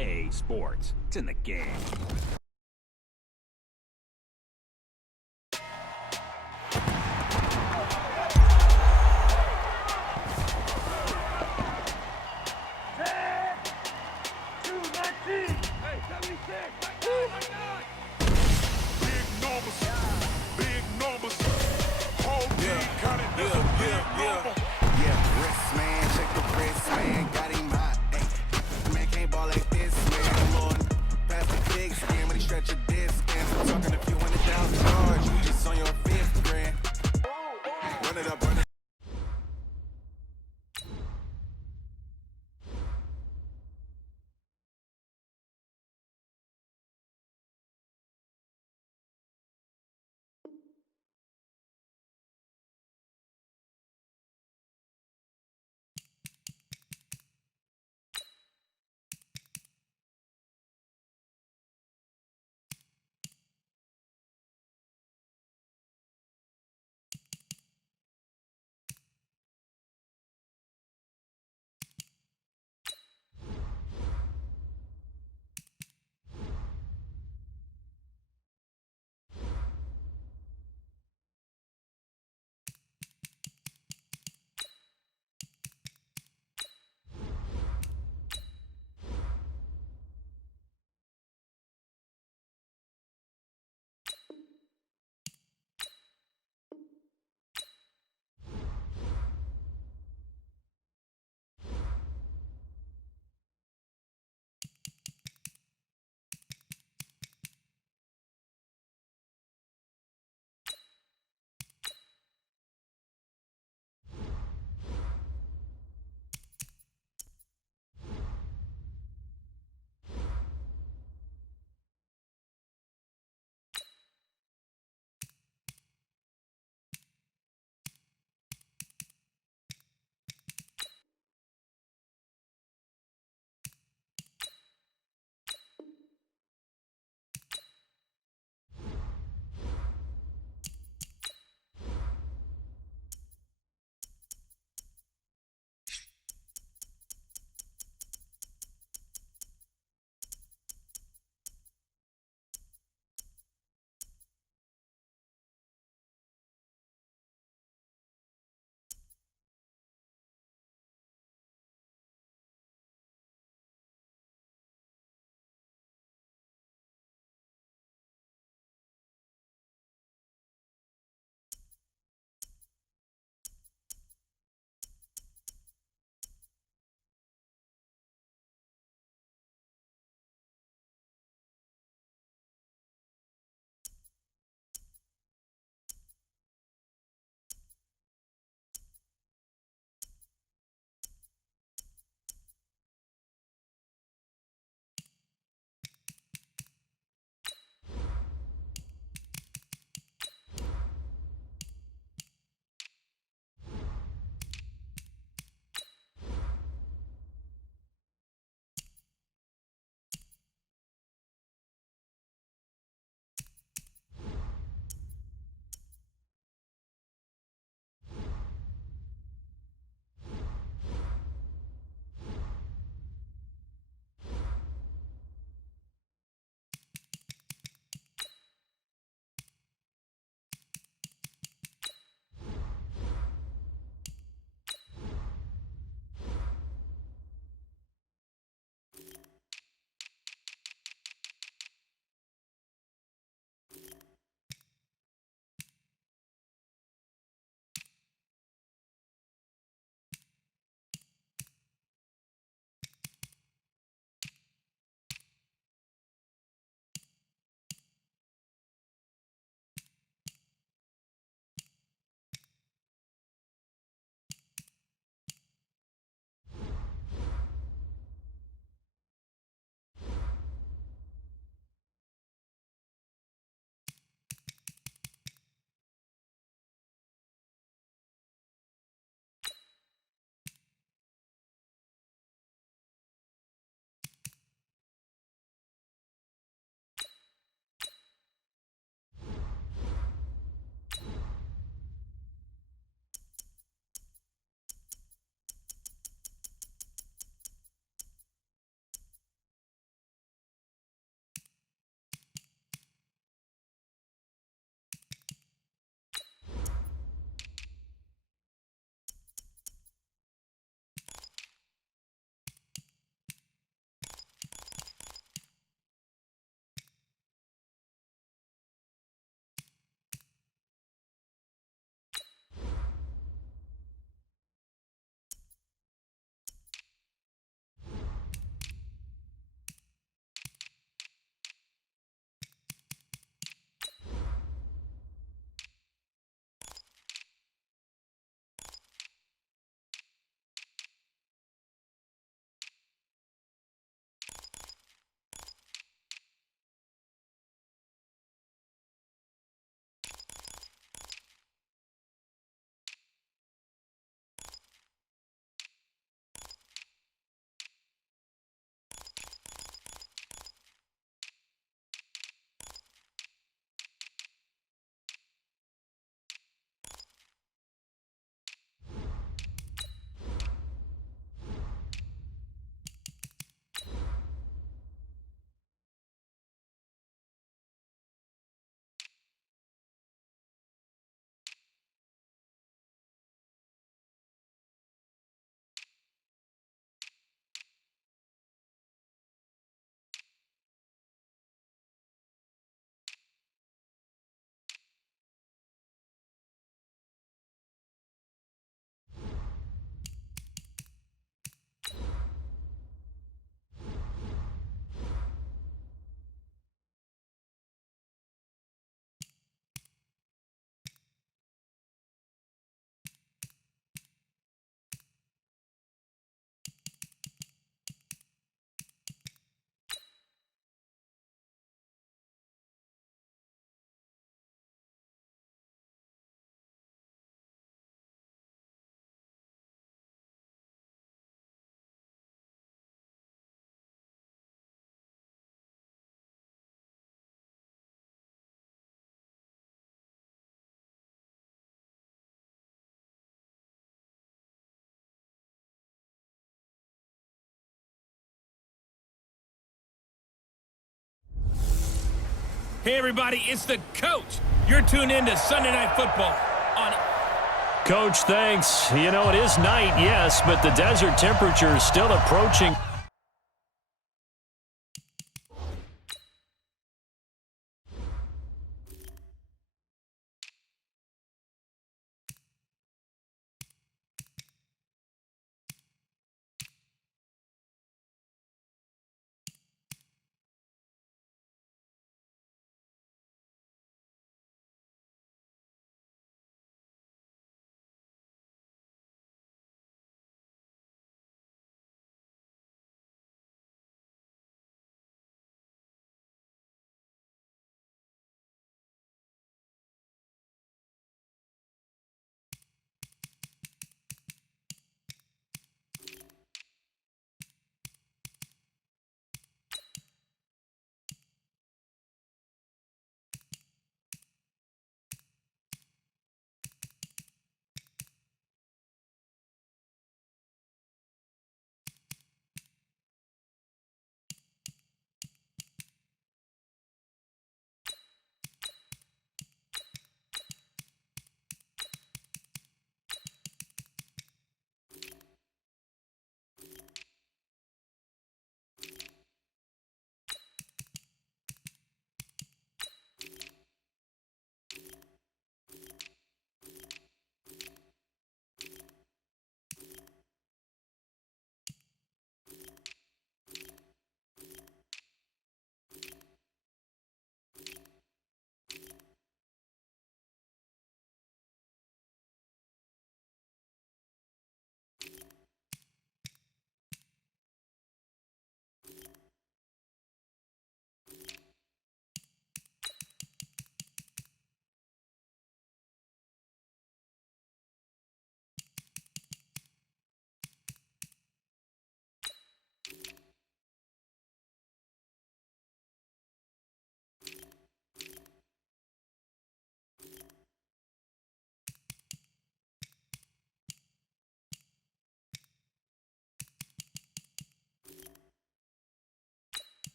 A Sports. It's in the game. Hey, everybody, it's the coach. You're tuned in to Sunday Night Football on... Coach, thanks. You know, it is night, yes, but the desert temperature is still approaching.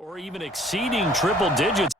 or even exceeding triple digits.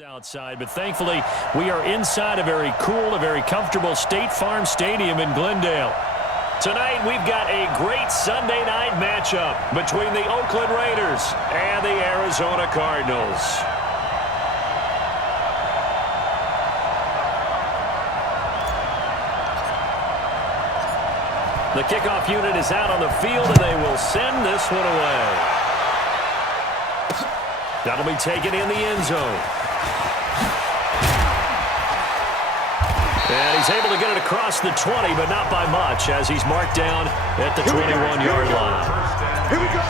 Outside, but thankfully we are inside a very cool, a very comfortable State Farm Stadium in Glendale. Tonight we've got a great Sunday night matchup between the Oakland Raiders and the Arizona Cardinals. The kickoff unit is out on the field and they will send this one away. That'll be taken in the end zone. And he's able to get it across the 20, but not by much, as he's marked down at the 21-yard line. Here we go.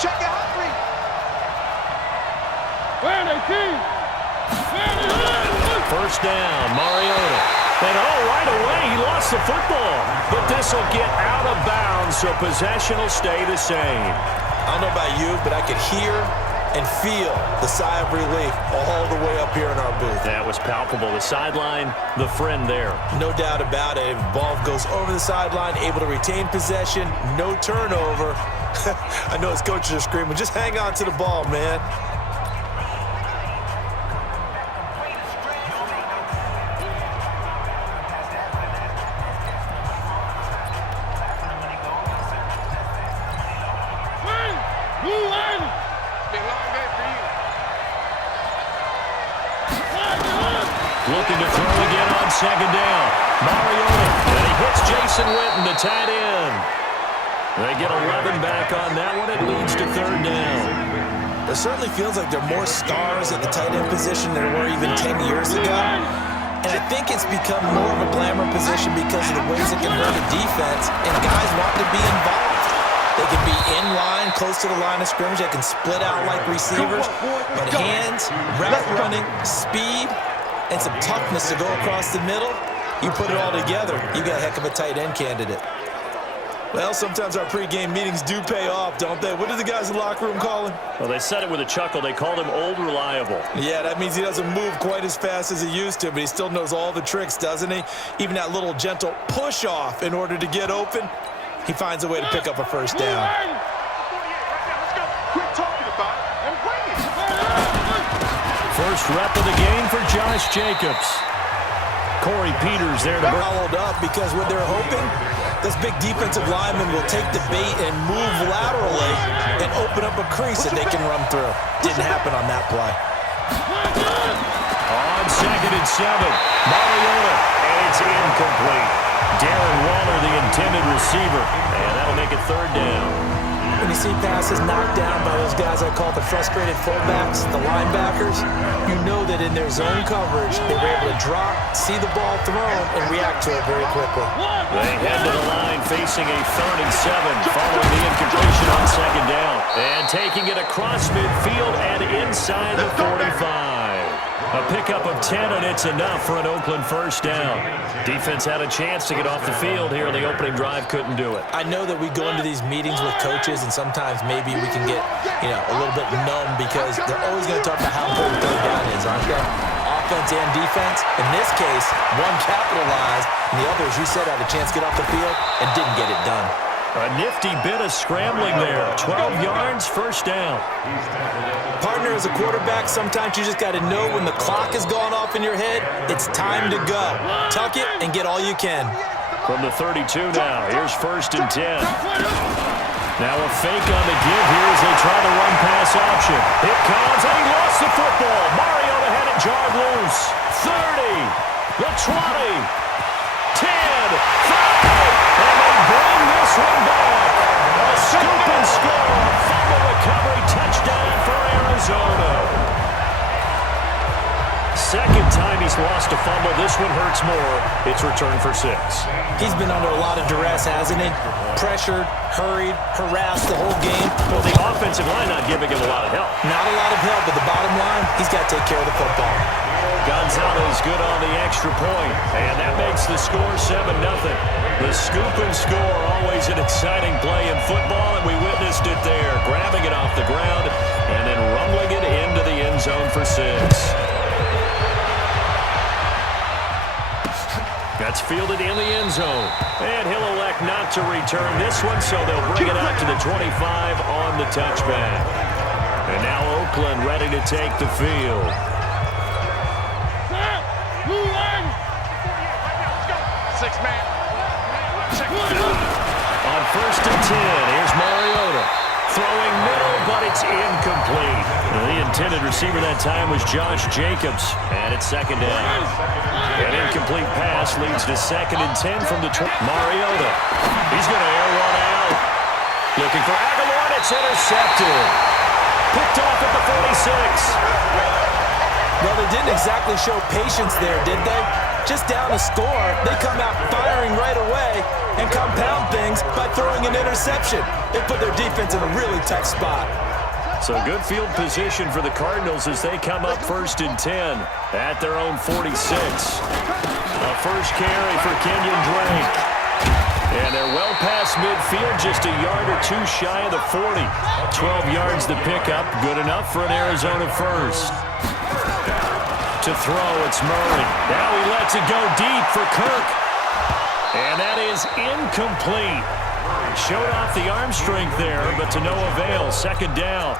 Check it out, First down, Mariota. And right away, he lost the football. But this will get out of bounds, so possession will stay the same. I don't know about you, but I could hear and feel the sigh of relief all the way up here in our booth. That was palpable. The sideline, the friend there. No doubt about it. If the ball goes over the sideline, able to retain possession, no turnover. I know his coaches are screaming, just hang on to the ball, man. Looking to throw again on second down. Mariota. And he hits Jason Witten, the tight end. They get 11 back on that one. It leads to third down. It certainly feels like there are more stars at the tight end position than there were even 10 years ago. And I think it's become more of a glamour position because of the ways it can hurt a defense, and guys want to be involved. They can be in line, close to the line of scrimmage. They can split out like receivers. But hands, route running, speed, and some toughness to go across the middle, you put it all together, you got a heck of a tight end candidate. Well, sometimes our pregame meetings do pay off, don't they? What do the guys in the locker room call him? Well, they said it with a chuckle. They called him Old Reliable. Yeah, that means he doesn't move quite as fast as he used to, but he still knows all the tricks, doesn't he? Even that little gentle push-off in order to get open, he finds a way to pick up a first down. Quit talking about it and bring it. First rep of the game for Josh Jacobs. Corey Peters there to followed up because what they're hoping, this big defensive lineman will take the bait and move laterally and open up a crease that they can run through. Didn't happen on that play. On 2nd and 7, Mariota, and it's incomplete. Darren Waller, the intended receiver, and that'll make it third down. When you see passes knocked down by those guys I call the frustrated fullbacks, the linebackers, you know that in their zone coverage, they were able to drop, see the ball thrown, and react to it very quickly. They head to the line facing a 3rd and 7 following the incompletion on second down. And taking it across midfield and inside the 45. A pickup of 10, and it's enough for an Oakland first down. Defense had a chance to get off the field here. The opening drive couldn't do it. I know that we go into these meetings with coaches, and sometimes maybe we can get, a little bit numb because they're always going to talk about how important third down is, aren't they? Offense and defense. In this case, one capitalized, and the other, as you said, had a chance to get off the field and didn't get it done. A nifty bit of scrambling there. 12 yards, first down. Partner, as a quarterback, sometimes you just got to know when the clock has gone off in your head, it's time to go. Tuck it and get all you can. From the 32 now, here's 1st and 10. Now a fake on the give here as they try the run-pass option. It comes, and he lost the football. Mariota had it jarred loose. 30, the 20, 10, 5, and they bring this one back. A scoop and score, fumble recovery, touchdown for Arizona. Second time he's lost a fumble. This one hurts more. It's returned for 6. He's been under a lot of duress, hasn't he? Pressured, hurried, harassed the whole game. Well, the offensive line not giving him a lot of help. Not a lot of help, but the bottom line, he's got to take care of the football. Gonzalez good on the extra point, and that makes the score 7-0. The scoop and score, always an exciting play in football, and we witnessed it there, grabbing it off the ground and then rumbling it in 6. That's fielded in the end zone. And he'll elect not to return this one, so they'll bring it out to the 25 on the touchback. And now Oakland ready to take the field. On 1st and 10, here's Mariota. Throwing middle, but it's incomplete. The intended receiver that time was Josh Jacobs. And it's 2nd down. An incomplete pass leads to 2nd and 10 from the Mariota. He's going to air one out. Looking for Aguilar, and it's intercepted. Picked off at the 46. Well, they didn't exactly show patience there, did they? Just down a score, they come out firing right away and compound things by throwing an interception. They put their defense in a really tough spot. So good field position for the Cardinals as they come up 1st and 10 at their own 46. A first carry for Kenyon Drake. And they're well past midfield, just a yard or two shy of the 40. 12 yards to pick up, good enough for an Arizona first. To throw, it's Murray. Now he lets it go deep for Kirk. And that is incomplete. Showed off the arm strength there, but to no avail. 2nd down.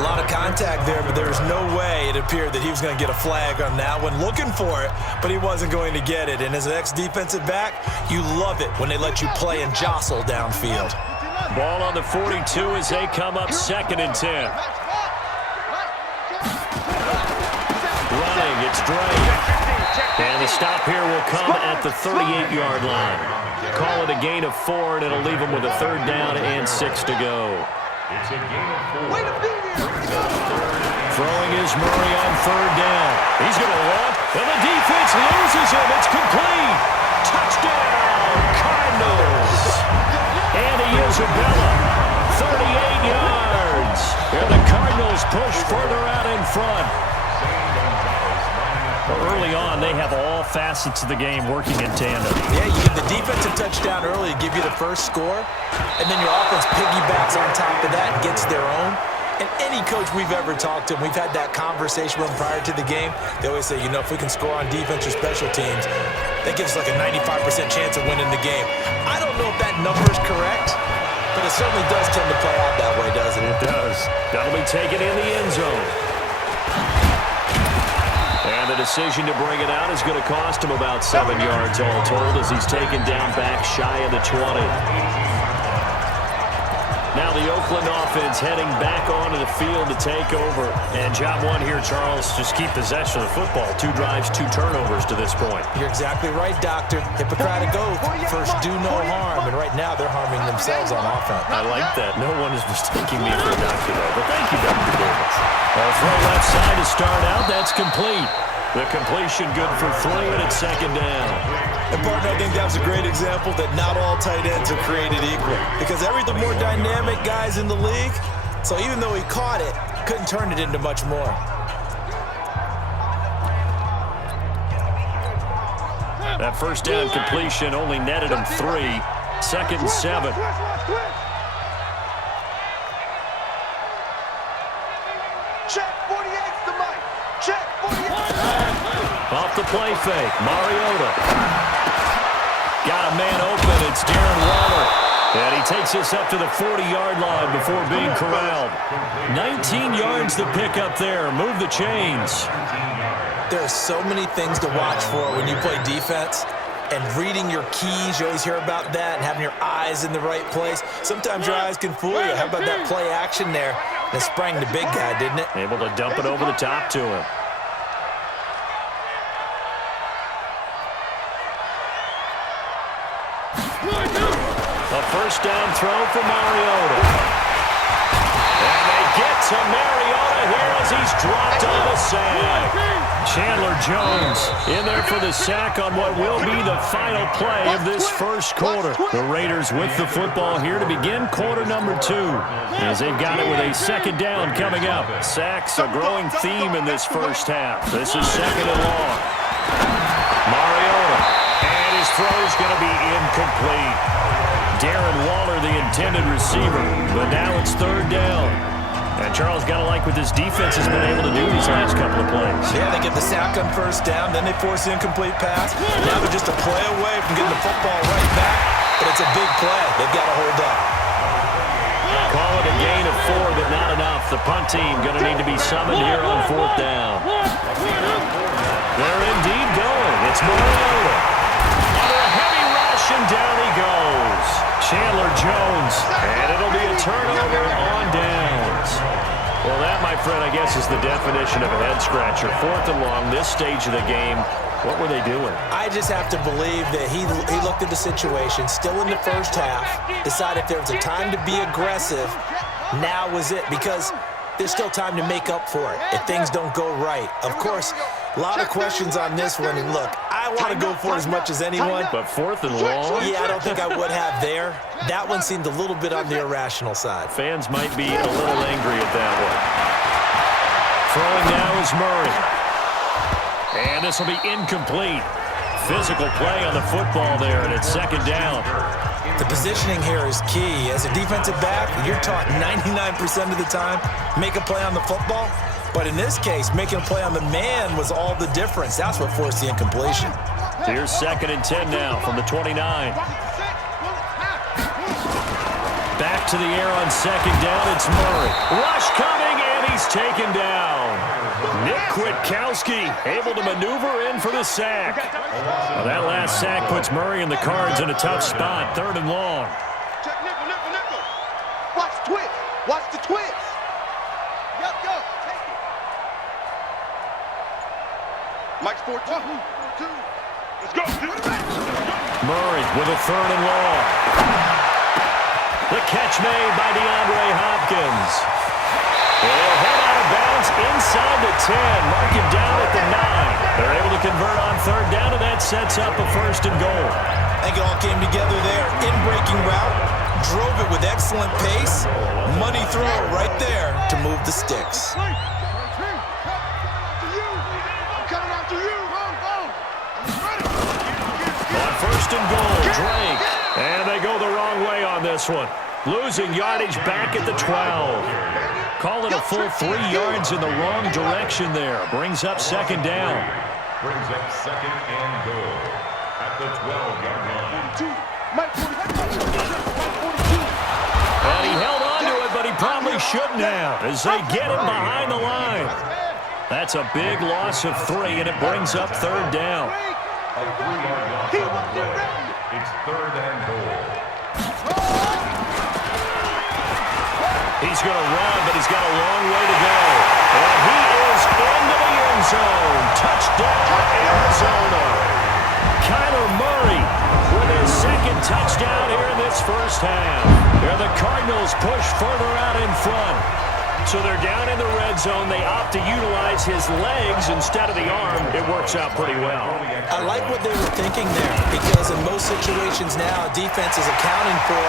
A lot of contact there, but there was no way it appeared that he was going to get a flag on that one. Looking for it, but he wasn't going to get it. And as an ex-defensive back, you love it when they let you play and jostle downfield. Ball on the 42 as they come up 2nd and 10. Running, it's Drake. And the stop here will come at the 38-yard line. Call it a gain of 4, and it'll leave them with a 3rd down and 6 to go. Throwing is Murray on 3rd down. He's going to walk, and the defense loses him. It's complete. Touchdown, Cardinals. And Isabella, 38 yards. And the Cardinals push further out in front. Early on, they have all facets of the game working in tandem. Yeah, you get the defensive touchdown early to give you the first score, and then your offense piggybacks on top of that and gets their own. And any coach we've ever talked to, and we've had that conversation with them prior to the game, they always say, you know, if we can score on defense or special teams, that gives us like a 95% chance of winning the game. I don't know if that number's correct, but it certainly does tend to play out that way, doesn't it? It does. That'll be taken in the end zone. And the decision to bring it out is going to cost him about 7 yards all told as he's taken down back shy of the 20. Now the Oakland offense heading back onto the field to take over. And job one here, Charles, just keep possession of the football. 2 drives, 2 turnovers to this point. You're exactly right, Doctor. Hippocratic oath. First, do no harm. And right now, they're harming themselves on offense. I like that. No one is mistaking me for a doctor, though. But thank you, Dr. Davis. Throw left side to start out. That's complete. The completion good for 3, and it's 2nd down. And, partner, I think that was a great example that not all tight ends are created equal. Because the more dynamic guys in the league, so even though he caught it, couldn't turn it into much more. That first down completion only netted him 3. 2nd and 7. Check 48's the mic. Check 48. Off the play fake, Mariota. Got a man open, it's Darren Waller. And he takes us up to the 40-yard line before being corralled. 19 yards to pick up there. Move the chains. There are so many things to watch for when you play defense. And reading your keys, you always hear about that, and having your eyes in the right place. Sometimes your eyes can fool you. How about that play action there? That sprang the big guy, didn't it? Able to dump it over the top to him. A first down throw for Mariota. And they get to Mariota here as he's dropped on the sack. Chandler Jones in there for the sack on what will be the final play of this first quarter. The Raiders with the football here to begin quarter number 2. As they've got it with a 2nd down coming up. Sacks a growing theme in this first half. This is 2nd and long. Mariota. And his throw's going to be incomplete. Darren Waller, the intended receiver, but now it's 3rd down. And Charles, got to like what this defense has been able to do these last couple of plays. Yeah, they get the sack on first down, then they force the incomplete pass. Now they're just a play away from getting the football right back, but it's a big play. They've got to hold up. Call it a gain of 4, but not enough. The punt team going to need to be summoned here on 4th down. They're indeed going. It's Mariota. Under a heavy rush, and down he goes. Chandler Jones, and it'll be a turnover on downs. Well, that, my friend, I guess is the definition of a head-scratcher. 4th and long, this stage of the game. What were they doing? I just have to believe that he looked at the situation, still in the first half, decided if there was a time to be aggressive, now was it, because there's still time to make up for it if things don't go right. Of course, a lot of questions on this one, and look, I want to go for it as much as anyone. But 4th and long? Yeah, I don't think I would have there. That one seemed a little bit on the irrational side. Fans might be a little angry at that one. Throwing now is Murray. And this will be incomplete. Physical play on the football there, and it's 2nd down. The positioning here is key. As a defensive back, you're taught 99% of the time, make a play on the football. But in this case, making a play on the man was all the difference. That's what forced the incompletion. Here's 2nd and 10 now from the 29. Back to the air on 2nd down, it's Murray. Rush coming, and he's taken down. Nick Kwiatkowski able to maneuver in for the sack. Well, that last sack puts Murray and the Cards in a tough spot. 3rd and long. Check nickel, nickel, nickel. Watch twist. Watch the twist. Yep, go. Take it. Mike's 14. 2. Let's go. Murray with a 3rd and long. The catch made by DeAndre Hopkins. They'll head out of bounds inside the 10. Mark him down at the 9. They're able to convert on 3rd down, and that sets up a 1st and goal. I think it all came together there. In-breaking route, drove it with excellent pace. Money throw right there to move the sticks. I'm coming after you. On 1st and goal, Drake. And they go the wrong way on this one. Losing yardage back at the 12. Call it a full 3 yards in the wrong direction there. Brings up 2nd down. Brings up 2nd and goal at the 12-yard line. And he held on to it, but he probably shouldn't have as they get him behind the line. That's a big loss of 3, and it brings up 3rd down. A 3-yard loss on the play. It's 3rd and goal. He's going to run, but he's got a long way to go. And he is into the end zone. Touchdown, Arizona. Kyler Murray with his 2nd touchdown here in this first half. Here the Cardinals push further out in front. So they're down in the red zone. They opt to utilize his legs instead of the arm. It works out pretty well. I like what they were thinking there, because in most situations now, defense is accounting for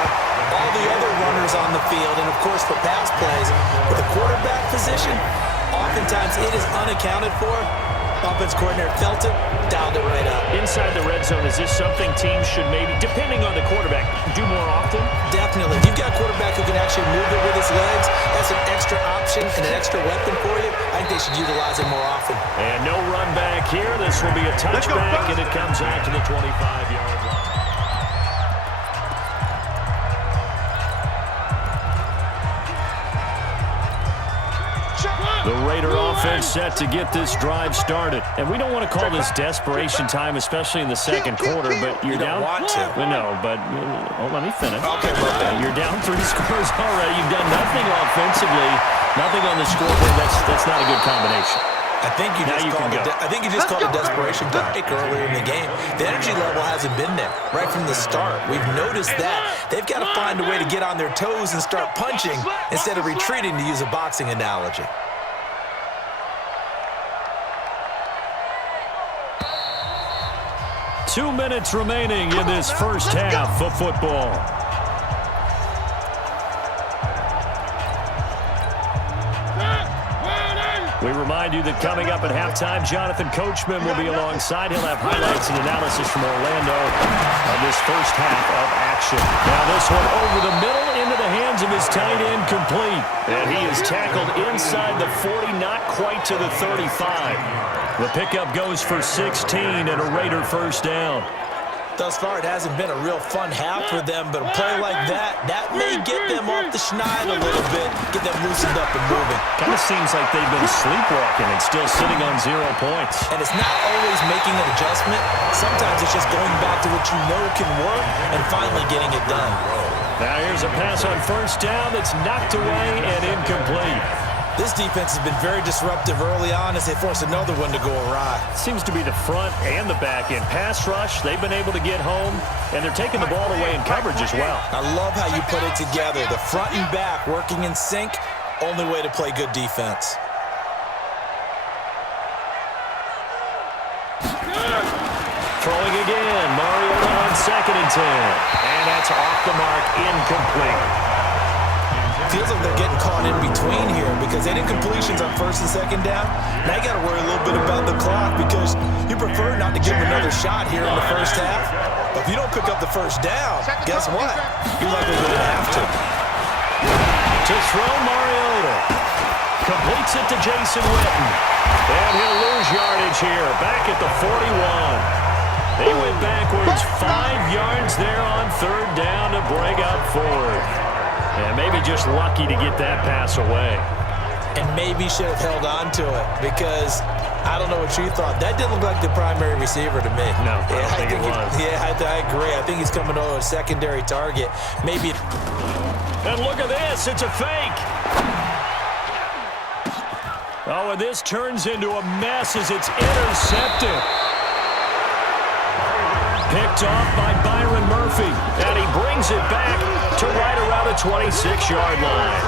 all the other runners on the field, and of course for pass plays. With the quarterback position, oftentimes it is unaccounted for. Offense coordinator felt it, dialed it right up. Inside the red zone, is this something teams should maybe, depending on the quarterback, do more often? Definitely. If you've got a quarterback who can actually move it with his legs, that's an extra option and an extra weapon for you. I think they should utilize it more often. And no run back here. This will be a touchback, and it comes out to the 25-yard line. The Raider offense set to get this drive started. And we don't want to call this desperation time, especially in the 2nd quarter, but you're down. Want to. No, but let me finish. Okay, well, You're down 3 scores already. You've done nothing offensively, nothing on the scoreboard. That's not a good combination. I think you just called a desperation tactic earlier in the game. The energy level hasn't been there right from the start. We've noticed that. They've got to find a way to get on their toes and start punching instead of retreating, to use a boxing analogy. Two minutes remaining in this first half of football. We remind you that coming up at halftime, Jonathan Coachman will be alongside. He'll have highlights and analysis from Orlando on this first half of action. Now this one over the middle into the hands of his tight end, complete. And he is tackled inside the 40, not quite to the 35. The pickup goes for 16 and a Raider first down. Thus far, it hasn't been a real fun half for them, but a play like that may get them off the schneid a little bit, get them loosened up and moving. Kind of seems like they've been sleepwalking and still sitting on 0 points. And it's not always making an adjustment. Sometimes it's just going back to what you know can work and finally getting it done. Now here's a pass on first down that's knocked away and incomplete. This defense has been very disruptive early on as they force another one to go awry. Seems to be the front and the back end. Pass rush, they've been able to get home, and they're taking the ball away in coverage as well. I love how you put it together. The front and back working in sync, only way to play good defense. Throwing again, Mariota on 2nd and 10. And that's off the mark, incomplete. Feels like they're getting caught in between here because they did completions on 1st and 2nd down. Now you got to worry a little bit about the clock because you prefer not to give them another shot here in the first half. But if you don't pick up the first down, guess what? You're likely going to have to. To throw, Mariota. Completes it to Jason Witten. And he'll lose yardage here, back at the 41. They went backwards 5 yards there on 3rd down to bring up 4th. And maybe just lucky to get that pass away. And maybe should have held on to it because I don't know what you thought. That didn't look like the primary receiver to me. No, I don't think it was. I agree. I think he's coming over a secondary target. Maybe. And look at this. It's a fake. Oh, and this turns into a mess as it's intercepted. Picked off by Byron Murphy. And he brings it back to right around the 26-yard line.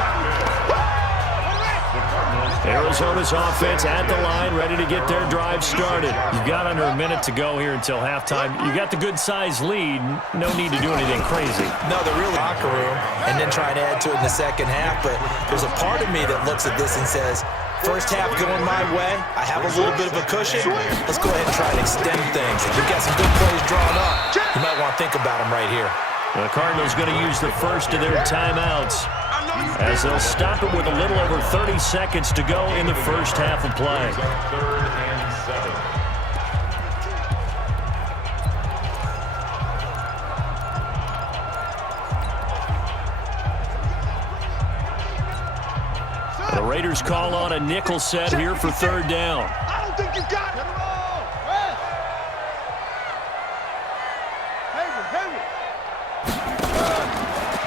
Arizona's offense at the line, ready to get their drive started. You've got under a minute to go here until halftime. You got the good-sized lead. No need to do anything crazy. No, the real locker room, and then try and add to it in the second half. But there's a part of me that looks at this and says, first half going my way. I have a little bit of a cushion. Let's go ahead and try and extend things. If you've got some good plays drawn up, you might want to think about them right here. The Cardinals going to use the first of their timeouts as they'll stop it with a little over 30 seconds to go in the first half of play. 3rd and 7. The Raiders call on a nickel set here for 3rd down. I don't think you got it.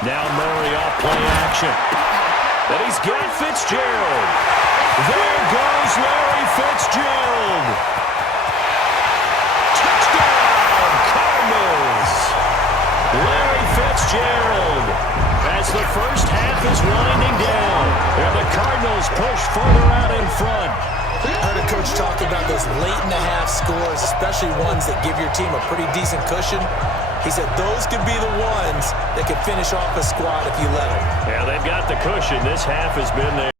Now Murray off play action. And he's got Fitzgerald. There goes Larry Fitzgerald. Touchdown, Cardinals. Larry Fitzgerald. As the first half is winding down, and the Cardinals push further out in front. I heard a coach talk about those late-in-the-half scores, especially ones that give your team a pretty decent cushion. He said those could be the ones that could finish off a squad if you let them. Yeah, they've got the cushion. This half has been there.